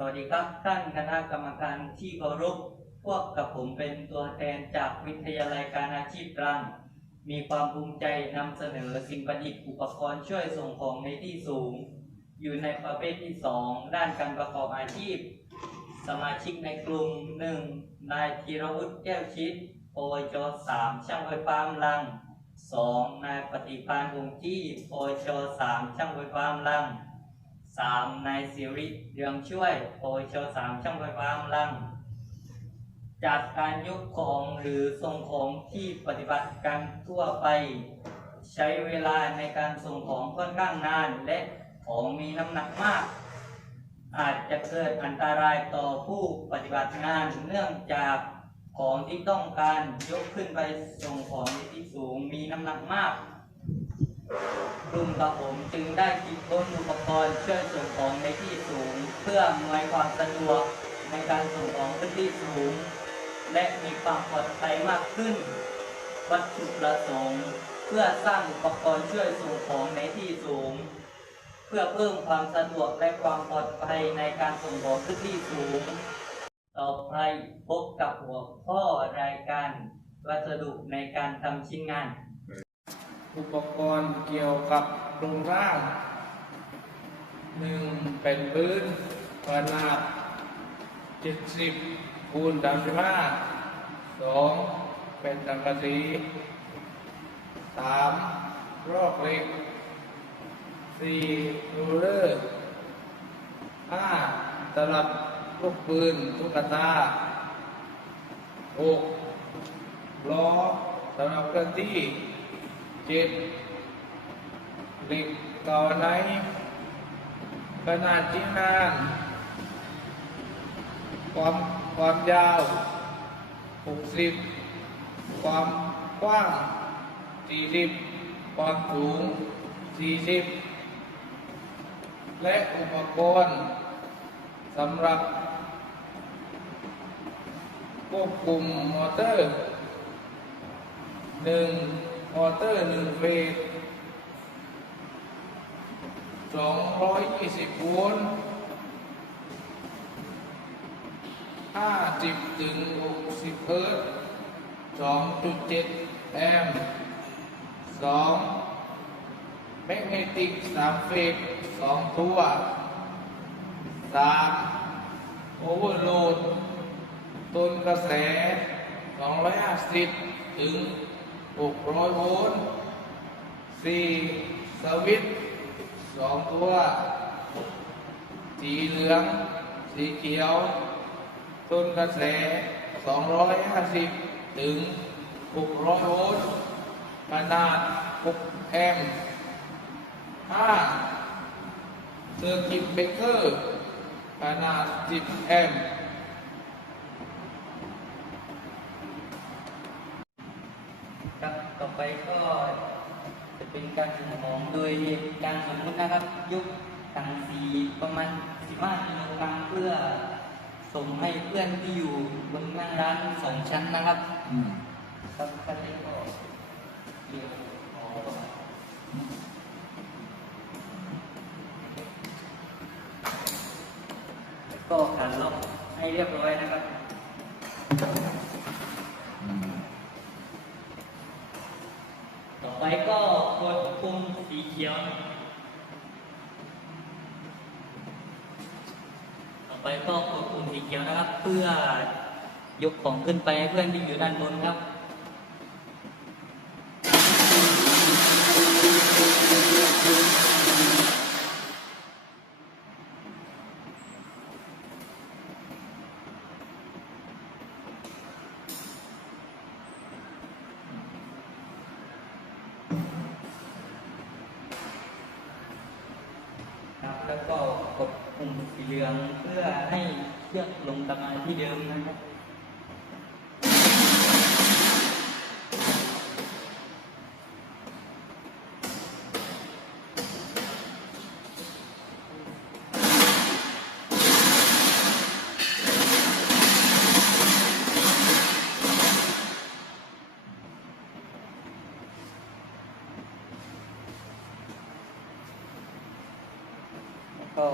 สวัสดีครับท่านคณะกรรมการที่เคารพพวกกับผมเป็นตัวแทนจากวิทยาลัยการอาชีพตรังมีความภูมิใจนำเสนอสิ่งประดิษฐ์อุปกรณ์ช่วยส่งของในที่สูง อยู่ในประเภทที่ 2 ด้านการประกอบอาชีพ สมาชิกในกลุ่ม 1. นายธีรวุฒิแก้วชิดปวช3ช่างไฟฟ้ากำลัง 2. นายปฏิพานวงจี้ปวช3ช่างไฟฟ้ากำลัง สามนายสิริเรื่องช่วยปวชสามช่างไฟฟ้ากำลัง จากการยกของหรือส่งของที่ปฏิบัติการทั่วไป ใช้เวลาในการส่งของค่อนข้างนาน และของมีน้ำหนักมาก อาจจะเกิดอันตรายต่อผู้ปฏิบัติงานเนื่องจากของที่ต้องการยกขึ้นไปส่งของที่สูงมีน้ำหนักมาก กลุ่มกับผมจึงได้คิดค้นอุปกรณ์ช่วยส่งของในที่สูง เพื่ออำนวยความสะดวกในการส่งของขึ้นที่สูง และมีความปลอดภัยมากขึ้น วัตถุประสงค์เพื่อสร้างอุปกรณ์ช่วยส่งของในที่สูง เพื่อเพิ่มความสะดวกและความปลอดภัยในการส่งของขึ้นที่สูง ต่อไปพบกับหัวข้อรายการวัสดุในการทำชิ้นงาน อุปกรณ์เกี่ยวกับโครงร่างหนึ่งเป็นพื้นขนาด 70คูณ35สองเป็นสังกะสีสามรอกเหล็กสี่รูเลอร์ห้าตลับลูกปืนตุ๊กตาหกล้อสำหรับเคลื่อนที่ เจ็ดเหล็กต่อไหนขนาดชิ้นงานความความยาว 60 ความกว้าง 40 ความสูง 40 และอุปกรณ์สำหรับควบคุมมอเตอร์หนึ่ง มอเตอร์หนึ่งเฟสสองร้อยยี่สิบโวลต์ห้าสิบถึงหกสิบเฮิร์ตสองจุดเจ็ดแอมป์สองแมกเนติกสามเฟสสองตัวสามโอเวอร์โหลดต้นกระแสสองร้อยห้าสิบถึง 600โวลต์4สวิตช์สองตัว สีเหลือง สีเขียวต้นกระแส 250 ถึง 600 โวลต์ ขนาด 6 แอมป์5เซอร์กิตเบรกเกอร์ ขนาด 10 แอมป์ จะเป็นการส่งของโดยการสมมุตินะครับยกถังสีประมาณ15กิโลกรัมเพื่อส่งให้เพื่อนที่อยู่บนนั่งร้านสองชั้นนะครับอืมครับขั้นนี้ก็เรียงของก็ขันล็อกให้เรียบร้อยนะครับ ต่อไปก็กดปุ่มสีเขียว ต่อไปก็กดปุ่มสีเขียวนะครับ เพื่อยกของขึ้นไปให้เพื่อนที่อยู่ด้านบนครับครับ ปุ่มสีเหลืองเพื่อให้เชือกลงกลับมาที่เดิมนะครับแล้วก็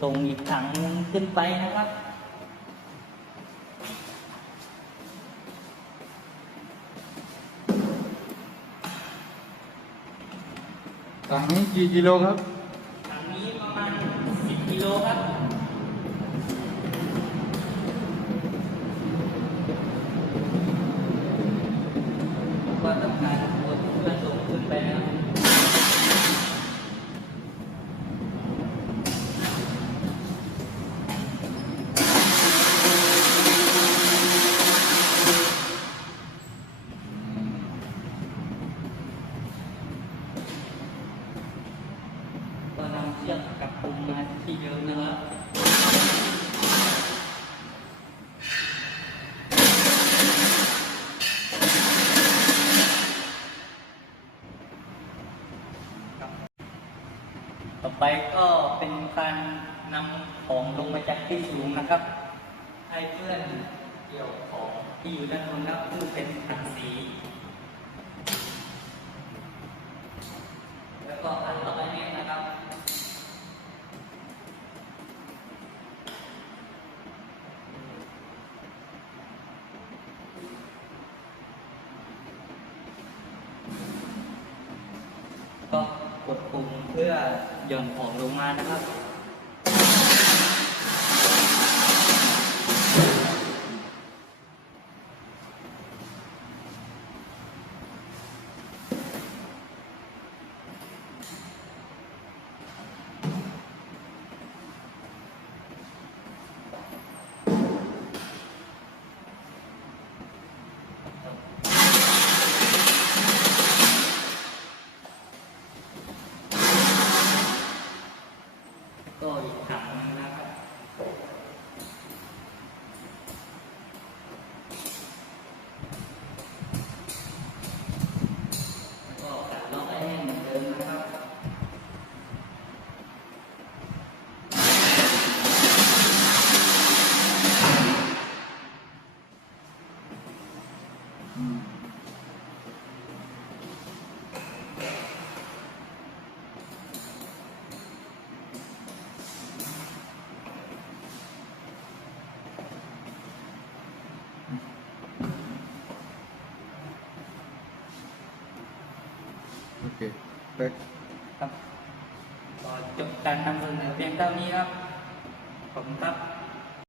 ส่งอีกถังหนึงขึ้นไปนะครับ ถังนี้กี่กิโลครับ ถังนี้ประมาณ10กิโลครับก็ต้องการขนเพื่อส่งขึ้นไปนะครับ ก็นำเชือกกับปุมมาที่เดิมนะครับ ต่อ ไปก็เป็นการนำของลงมาจากที่สูงนะครับ ให้เพื่อนเกี่ยวของที่อยู่ด้านบนนะครับซึ่งเป็นถังสี แล้วก็อัดล็อไว้แน่นนะครับก็กดปุ่มเพื่อ หย่อนของลงมานะครับ เป๊กครับก็จบการนำเสนอเพียงเท่านี้ครับ ขอบคุณครับ